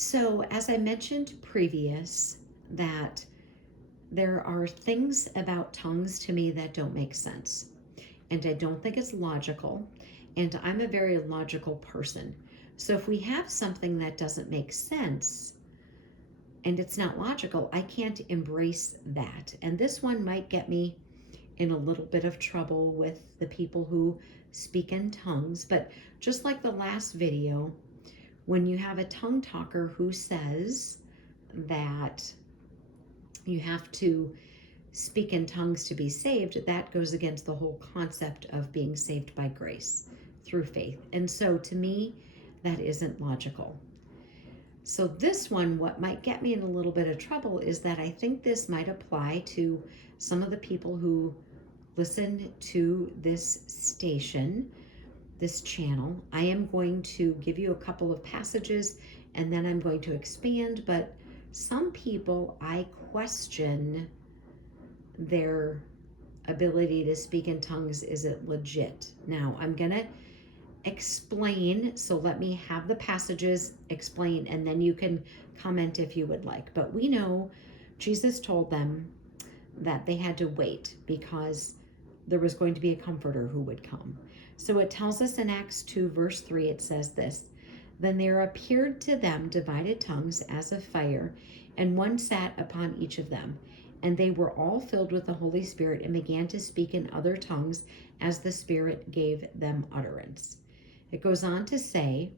So, as I mentioned previous, that there are things about tongues to me that don't make sense. And I don't think it's logical. And I'm a very logical person. So, if we have something that doesn't make sense and it's not logical, I can't embrace that. And this one might get me in a little bit of trouble with the people who speak in tongues. But just like the last video, when you have a tongue talker who says that you have to speak in tongues to be saved, that goes against the whole concept of being saved by grace through faith. And so to me, that isn't logical. So this one, what might get me in a little bit of trouble is that I think this might apply to some of the people who listen to this station, this channel. I am going to give you a couple of passages and then I'm going to expand, but some people, I question their ability to speak in tongues. Is it legit? Now I'm gonna explain, so let me have the passages explain and then you can comment if you would like. But we know Jesus told them that they had to wait because there was going to be a comforter who would come. So it tells us in Acts 2 verse 3, it says this: "Then there appeared to them divided tongues as of fire, and one sat upon each of them. And they were all filled with the Holy Spirit and began to speak in other tongues as the Spirit gave them utterance." It goes on to say,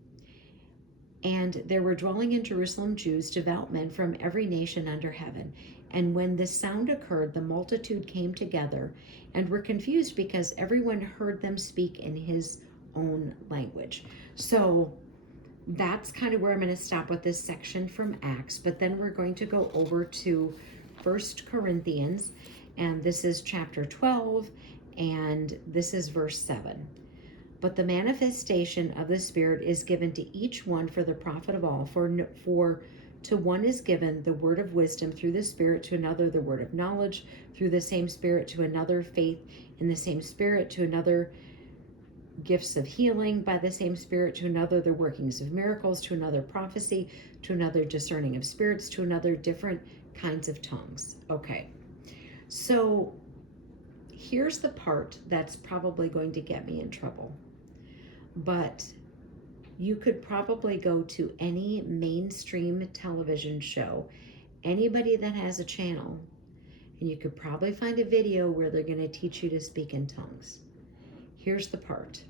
"And there were dwelling in Jerusalem Jews, devout men from every nation under heaven. And when this sound occurred, the multitude came together and were confused because everyone heard them speak in his own language." So that's kind of where I'm going to stop with this section from Acts. But then we're going to go over to 1 Corinthians, and this is chapter 12, and this is verse 7. "But the manifestation of the Spirit is given to each one for the profit of all. For to one is given the word of wisdom through the Spirit, to another the word of knowledge through the same Spirit, to another faith in the same Spirit, to another gifts of healing by the same Spirit, to another the workings of miracles, to another prophecy, to another discerning of spirits, to another different kinds of tongues." Okay, so here's the part that's probably going to get me in trouble. But you could probably go to any mainstream television show, anybody that has a channel, and you could probably find a video where they're going to teach you to speak in tongues. Here's the part.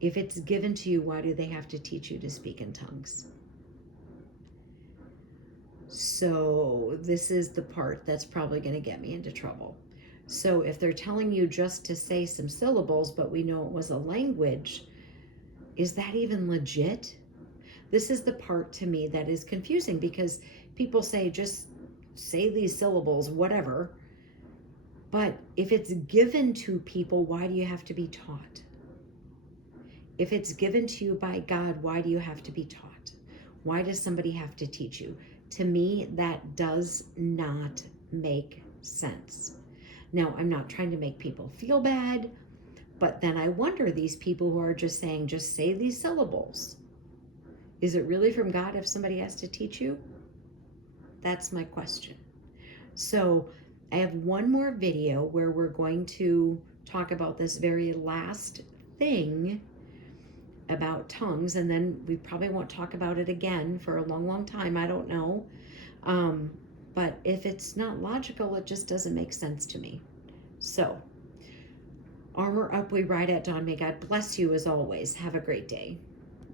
If it's given to you, why do they have to teach you to speak in tongues? So this is the part that's probably going to get me into trouble. So if they're telling you just to say some syllables, but we know it was a language, is that even legit? This is the part to me that is confusing, because people say just say these syllables, whatever. But if it's given to people, why do you have to be taught? If it's given to you by God, why do you have to be taught? Why does somebody have to teach you? To me, that does not make sense. Now, I'm not trying to make people feel bad, but then I wonder, these people who are just saying, just say these syllables, is it really from God if somebody has to teach you? That's my question. So I have one more video where we're going to talk about this very last thing about tongues, and then we probably won't talk about it again for a long, long time. I don't know. But if it's not logical, it just doesn't make sense to me. So, armor up, we ride at dawn. May God bless you as always. Have a great day.